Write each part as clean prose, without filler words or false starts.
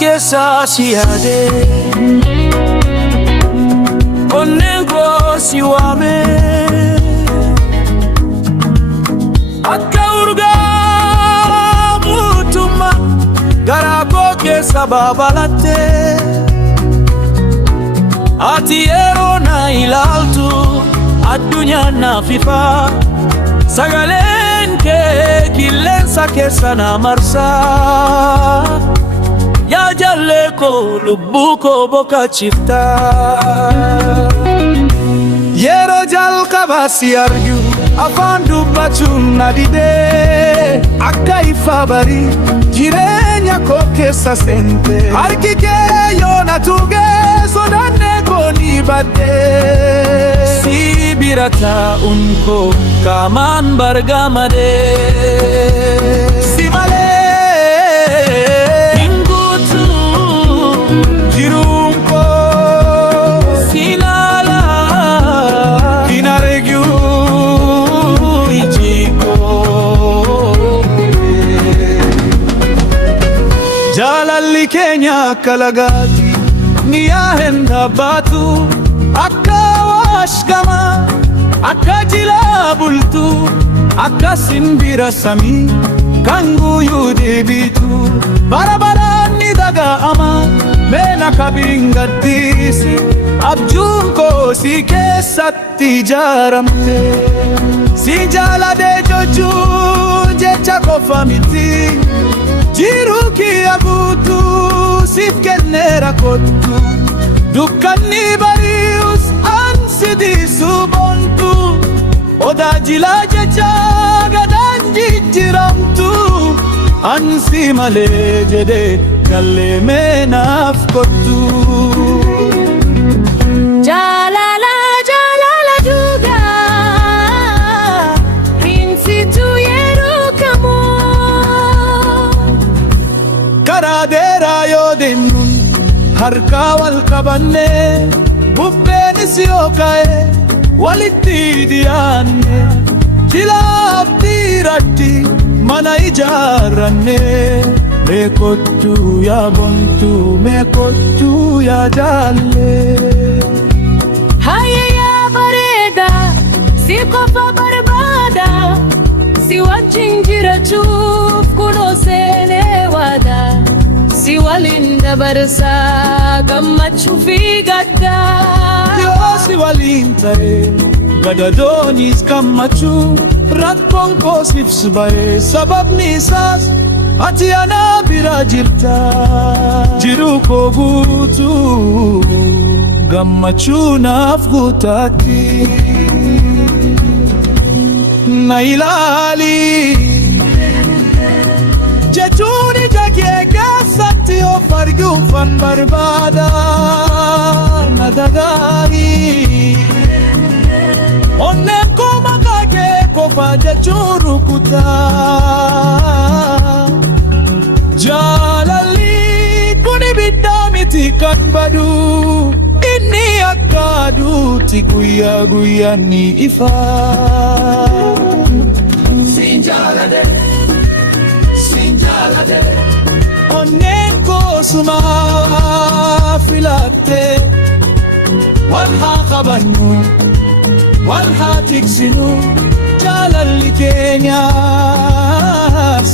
keessa si yaade onneen koo si waame akka urgaa mootummaa garaa koo keessa baabalatte ati yeroo na ilaaltu addunyaan naaf ifa sagaleen kee qilleensa keessa na marsaa yaa jaallee koo lubbuu koo boqochiifta yeroo jalqaba si argu afaan dubbachuun na didee akka ifa barii jireenya koo keessa seente harki kee yoo na tuge sodaannee koo ni baddee si bira taa'uun koo qaamaan bargaamadee si malee hin guutu jiruun koo si laala hin argu iji koo jaalalli keenya akka lagaati niyaa dhaabbatu akka waashkama akka jilaa bultu akka simbira samii kan guyyuu deebitu bara baraan ni dhaga'ama meena kabiin gaddiisi abjuun koo si keessatti ijaaramte siin jaaladhe jechuun jecha qofa miti jiruu kiyya guutuu siif kenneera kottu dukkanni bari'us ansidiisu bontu odaa jilaa jecha gadaan jijjiramtu ansi malee jedhee gallee meenaaf kottu Jaalala jaalala dhugaa hinsitu yeroo kamuu karaa dheeraa yoo deemnu harkaa wal qabannee bubbeenis yoo ka'e walitti dhiyaanne jilaa abdiirratti mana ijaarranne mee kottu yaa bontu mee kottu yaa jaallee hayyaa bareeda si qofa barbaada si wajjin jirachuuf kunoo seenee waada si waliin dabarsaa gammachuu fi gaddaa yoo si waliin ta'e gadadoonis gammachuu rakkoon koosifs ba'e sababni isaas ati ana bira jirta jiruu koo guutuu gammachuu naaf guutaatti na ilaali jechuun ija kee keessatti of arguufan barbaada na dagaagii onneen koo maqaa kee qofa jechuun rukutaa Jaalalli kun ibiddaa miti kan badu inni akka aduutti guyyaa guyyaan ni ifa Siin jaaladhe onneen koo sumaa filatte wal haa qabannu wal haa tiksinu jaalalli keenya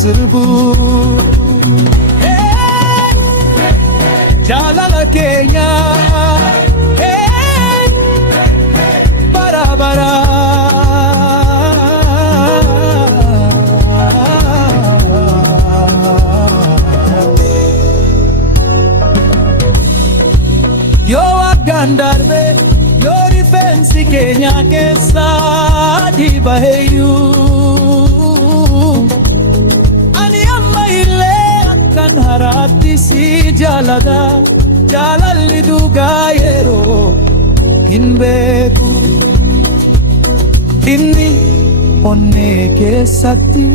sirbu jaalala keenya bara bara yoo waggaan darbe yoo rifeensi keenya keessa dibaheeyyuu ani amma illee akkan haraatti si jaalada jaalalli dhugaa yeroo hin beeku inni onnee keessatti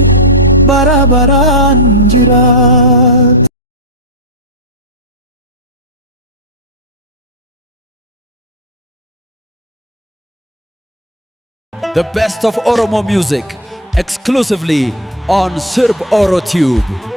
bara baraan jiraata The best of Oromo music exclusively on SirbOro Tube.